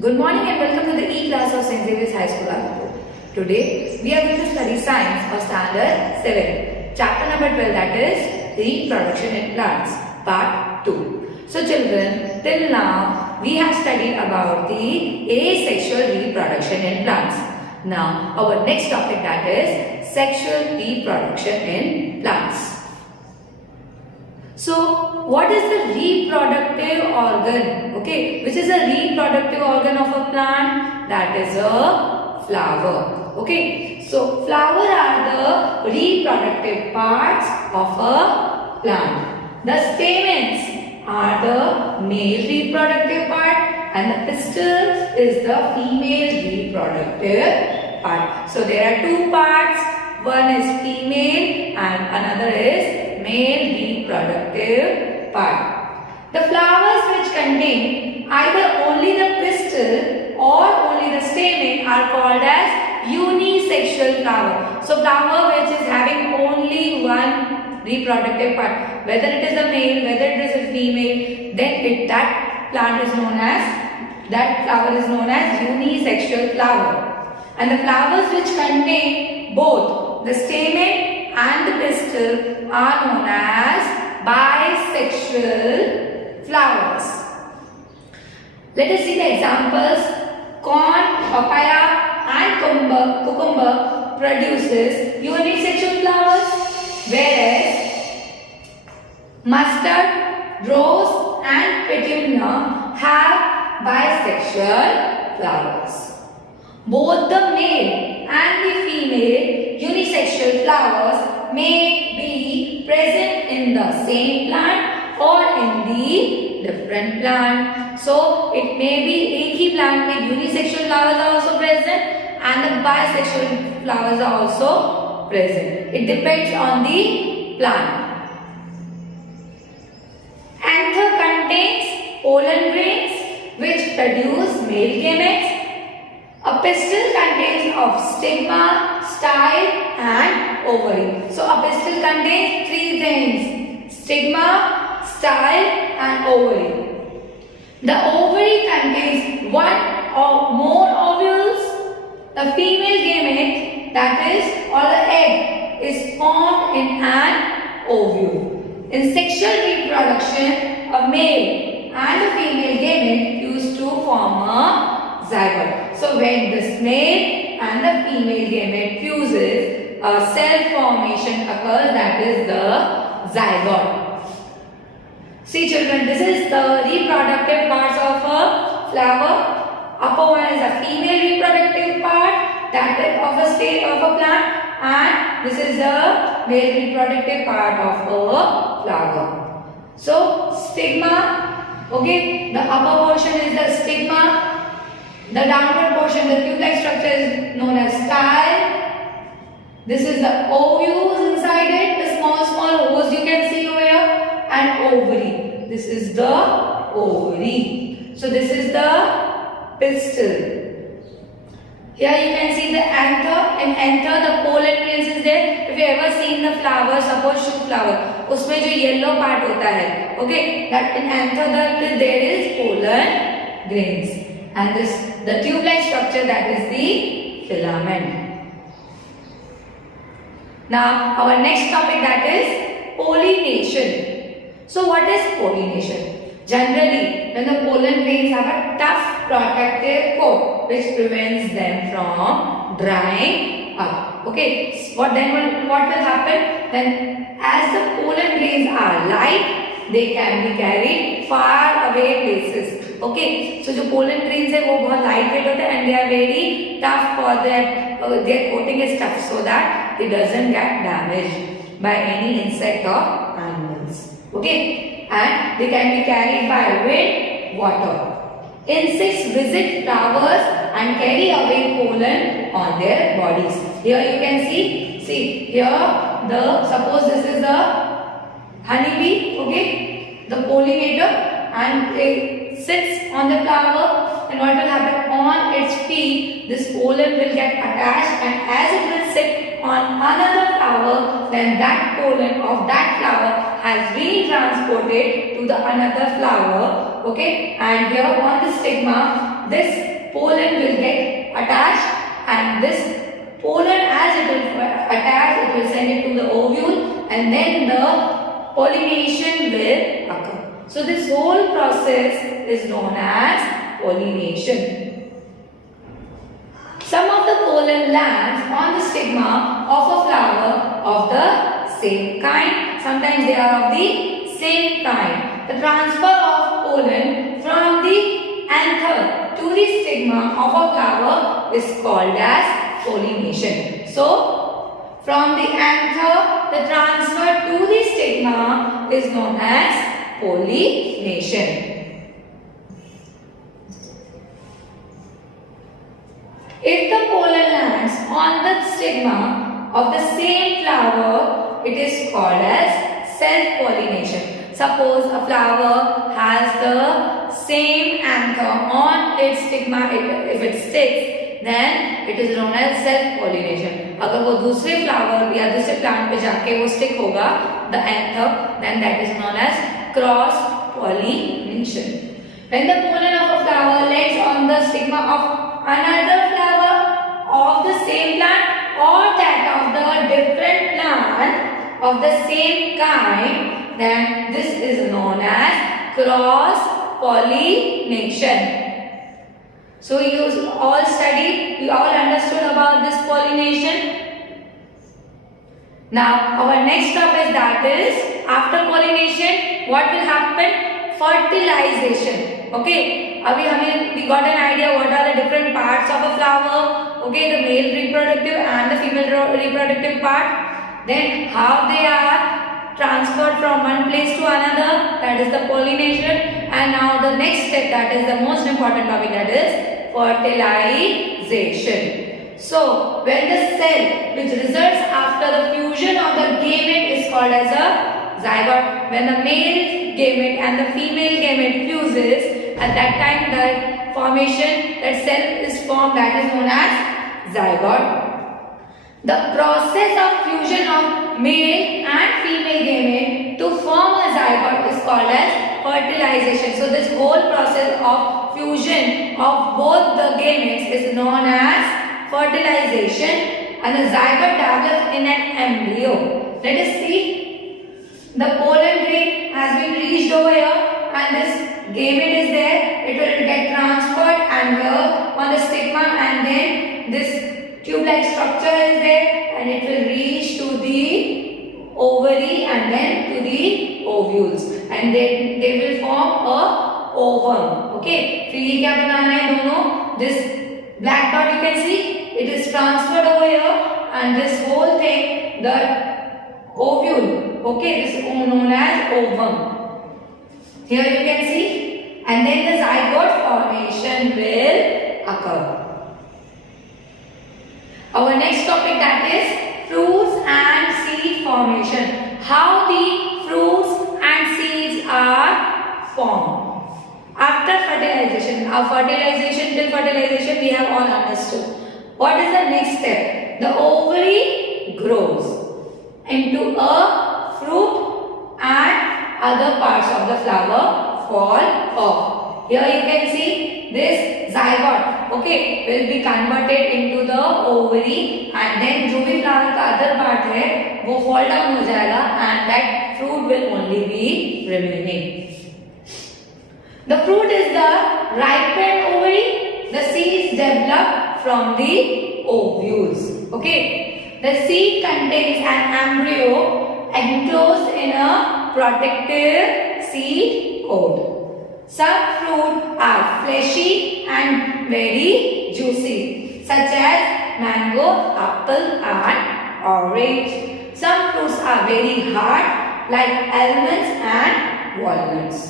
Good morning and welcome to the E-class of St. Xavier's High School, Anuppur. Today, we are going to study Science of Standard 7, Chapter number 12, that is Reproduction in Plants, Part 2. So children, till now, we have studied about the asexual reproduction in plants. Now, our next topic, that is sexual reproduction in plants. So, what is the reproductive organ? Okay, which is a reproductive organ of a plant? That is a flower. Okay, so flower are the reproductive parts of a plant. The stamens are the male reproductive part and the pistil is the female reproductive part. So, there are two parts. One is female and another is male reproductive part. The flowers which contain either only the pistil or only the stamen are called as unisexual flower. So flower which is having only one reproductive part, whether it is a male, whether it is a female, then that plant is known as, that flower is known as unisexual flower. And the flowers which contain both the stamen and the pistil are known as bisexual flowers. Let us see the examples. Corn, papaya and cucumber produces unisexual flowers, whereas mustard, rose and petunia have bisexual flowers. Both the male and the female unisexual flowers may be present in the same plant or in the different plant. So, it may be एक ही plant में unisexual flowers are also present and the bisexual flowers are also present. It depends on the plant. Anther contains pollen grains which produce male gametes. A pistil contains of stigma, style and ovary. So a pistil contains three things: stigma, style and ovary. The ovary contains one or more ovules. The female gamete, that is, or the egg, is formed in an ovule. In sexual reproduction, a male and a female gamete used to form a zygote. So when this male and the female gamete fuses, a cell formation occurs, that is the zygote. See children, this is the reproductive parts of a flower. Upper one is a female reproductive part, that is of a state of a plant, and this is the male reproductive part of a flower. So stigma, okay, the upper portion is the stigma. The downward portion, the tube-like structure, is known as style. This is the ovules inside it, the small holes you can see over here, and ovary. This is the ovary. So this is the pistil. Here you can see the anther. In anther, the pollen grains is there. If you ever seen the flower, suppose shoe flower, उसमें जो yellow part होता है, okay, that in anther there is pollen grains. And this, the tube-like structure, that is the filament. Now, our next topic, that is pollination. So, what is pollination? Generally, when the pollen grains have a tough protective coat which prevents them from drying up. Okay, what will happen? Then, as the pollen grains are light, they can be carried far away places. Okay, so जो pollen grains है वो बहुत lightweight होते हैं and they are very tough for that. Their coating is tough so that it doesn't get damaged by any insect or animals. Okay, and they can be carried by wind, water. Insects visit flowers and carry away pollen on their bodies. Here you can see here suppose this is the honeybee, okay, the pollinator, and it sits on the flower, and what will happen? On its feet, this pollen will get attached, and as it will sit on another flower, then that pollen of that flower has been transported to the another flower Okay, and here on the stigma, this pollen will get attached, and this pollen, as it will attach, it will send it to the ovule, and then the pollination will occur. So this whole process is known as pollination. Some of the pollen lands on the stigma of a flower of the same kind. Sometimes they are of the same kind. The transfer of pollen from the anther to the stigma of a flower is called as pollination. So, from the anther, the transfer to the stigma is known as pollination. If the pollen lands on the stigma of the same flower, it is called as self-pollination. Suppose a flower has the same anther on its stigma, if it sticks, then it is known as self-pollination. अगर वो दूसरे flower या दूसरे plant पे जाके वो stick होगा, the anther, then that is known as cross-pollination. When the pollen of a flower lands on the stigma of another flower of the same plant or that of the different plant of the same kind, then this is known as cross pollination. So you all studied, you all understood about this pollination. Now our next topic, that is after pollination what will happen? Fertilization. Okay, we got an idea what are the different parts of a flower. Okay, the male reproductive and the female reproductive part. Then how they are transferred from one place to another, that is the pollination. And now the next step, that is the most important topic, that is fertilization. So when the cell which results after the fusion of the gamete is called as a zygote. When the male gamete and the female gamete fuses, at that time the formation, that cell is formed, that is known as zygote. The process of fusion of male and female gamete to form a zygote is called as fertilization. So this whole process of fusion of both the gametes is known as fertilization, and the zygote develops in an embryo. Let us see. The pollen grain has been reached over here, and this gamete is there. It will get transferred and here on the stigma, and then this tube-like structure is there, and it will reach to the ovary and then to the ovules, and then they will form a ovum. Okay, फिर ये क्या बनाना है दोनों? This black dot you can see, it is transferred over here, and this whole thing, the ovule. Okay, this is known as ovum. Here you can see, and then the zygote formation will occur. Our next topic, that is fruits and seed formation. How the fruits and seeds are formed after fertilization. Our fertilization, till fertilization we have all understood. What is the next step? The ovary grows into a fruit and other parts of the flower fall off. Here you can see this zygote, okay, will be converted into the ovary, and then जो भी flower का other part है वो fall down हो जाएगा, and that fruit will only be remaining. The fruit is the ripened ovary. The seeds develop from the ovules. Okay, the seed contains an embryo enclosed in a protective seed coat. Some fruit are fleshy and very juicy, such as mango, apple and orange. Some fruits are very hard, like almonds and walnuts.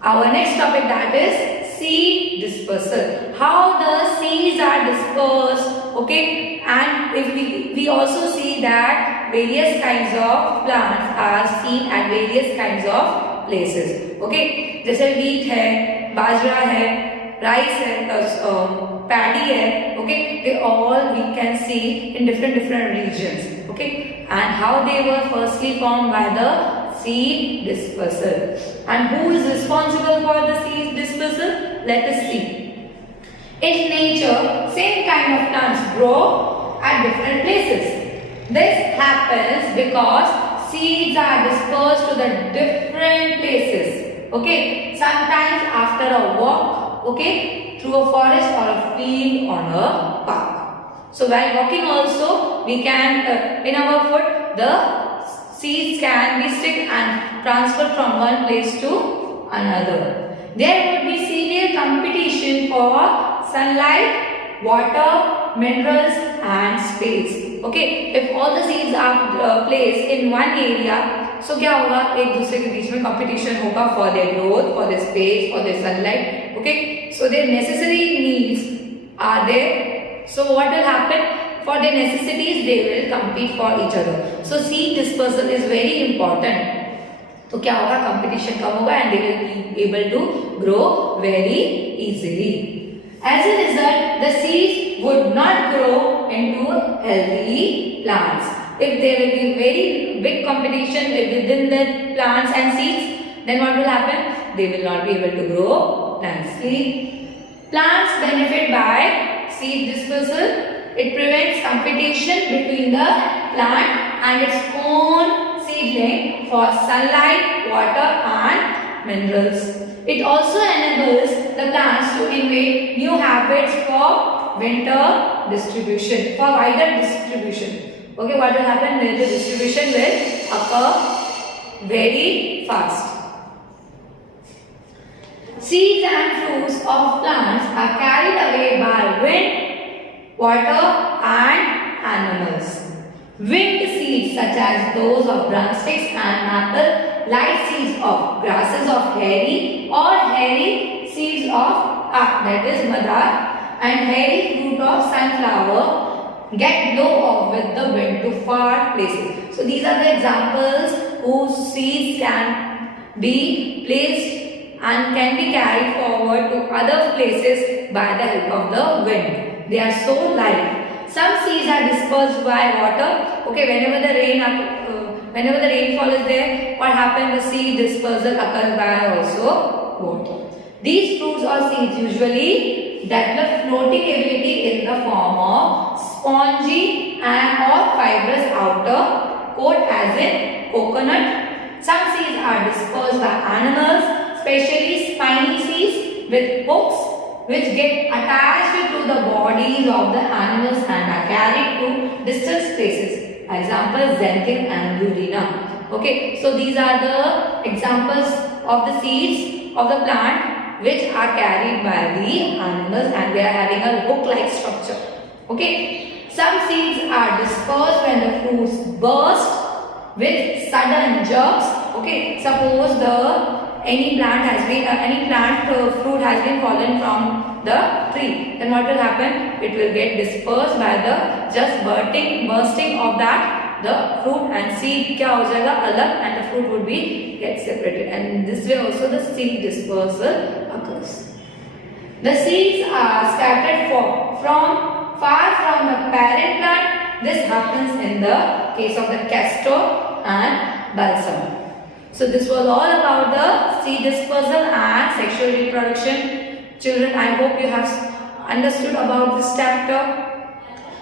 Our next topic, that is seed dispersal. How the seeds are dispersed, okay, and if we also see that various kinds of plants are seen at various kinds of places, okay, जैसे wheat है, बाजरा है, rice है, paddy है, okay, they all we can see in different regions, okay, and how they were firstly formed by the seed dispersal. And who is responsible for the seed dispersal? Let us see. In nature, same kind of plants grow at different places. This happens because seeds are dispersed to the different places. Okay, sometimes after a walk, okay, through a forest or a field on a park. So while walking also, we can, in our foot, the seeds can be stick and transferred from one place to another. There would be severe competition for sunlight, water, minerals and space. Okay, if all the seeds are placed in one area, so क्या होगा, एक दूसरे के बीच में competition होगा for their growth, for their space, for their sunlight. Okay, so their necessary needs are there. So what will happen? For their necessities, they will compete for each other. So seed dispersal is very important. तो क्या होगा, competition कम होगा and they will be able to grow very easily. As a result, the seeds would not grow into healthy plants. If there will be very big competition within the plants and seeds, then what will happen? They will not be able to grow nicely. Plants benefit by seed dispersal. It prevents competition between the plant and its own seedling for sunlight, water and minerals. It also enables the plants to invade new habits for winter distribution, for wider distribution. Okay, what will happen? The distribution will occur very fast. Seeds and fruits of plants are carried away by wind, water and animals. Winged seeds such as those of drumsticks and maple, light seeds of grasses of hairy or hairy seeds of that is madar, and hairy fruit of sunflower get blown off with the wind to far places. So these are the examples whose seeds can be placed and can be carried forward to other places by the help of the wind. They are so light. Some seeds are dispersed by water. Okay, whenever the rainfall is there, what happens? The seed dispersal occurs by also water. These fruits or seeds usually develop floating ability in the form of spongy and or fibrous outer coat as in coconut. Some seeds are dispersed by animals, especially spiny seeds with hooks which get attached to the bodies of the animals and are carried to distant places. Example, xanthan and Ludina. Okay, so these are the examples of the seeds of the plant which are carried by the animals and they are having a hook-like structure. Okay, some seeds are dispersed when the fruits burst with sudden jerks. Okay, suppose any fruit has been fallen from the tree, then what will happen? It will get dispersed by the just bursting of that the fruit and seed क्या हो जाएगा अलग and the fruit would be get separated, and in this way also the seed dispersal occurs. The seeds are scattered from far from the parent plant. This happens in the case of the castor and balsam. So this was all about the seed dispersal and sexual reproduction. Children, I hope you have understood about this chapter.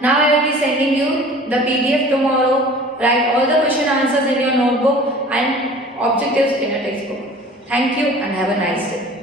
Now I will be sending you the PDF tomorrow. Write all the question answers in your notebook and objectives in your textbook. Thank you and have a nice day.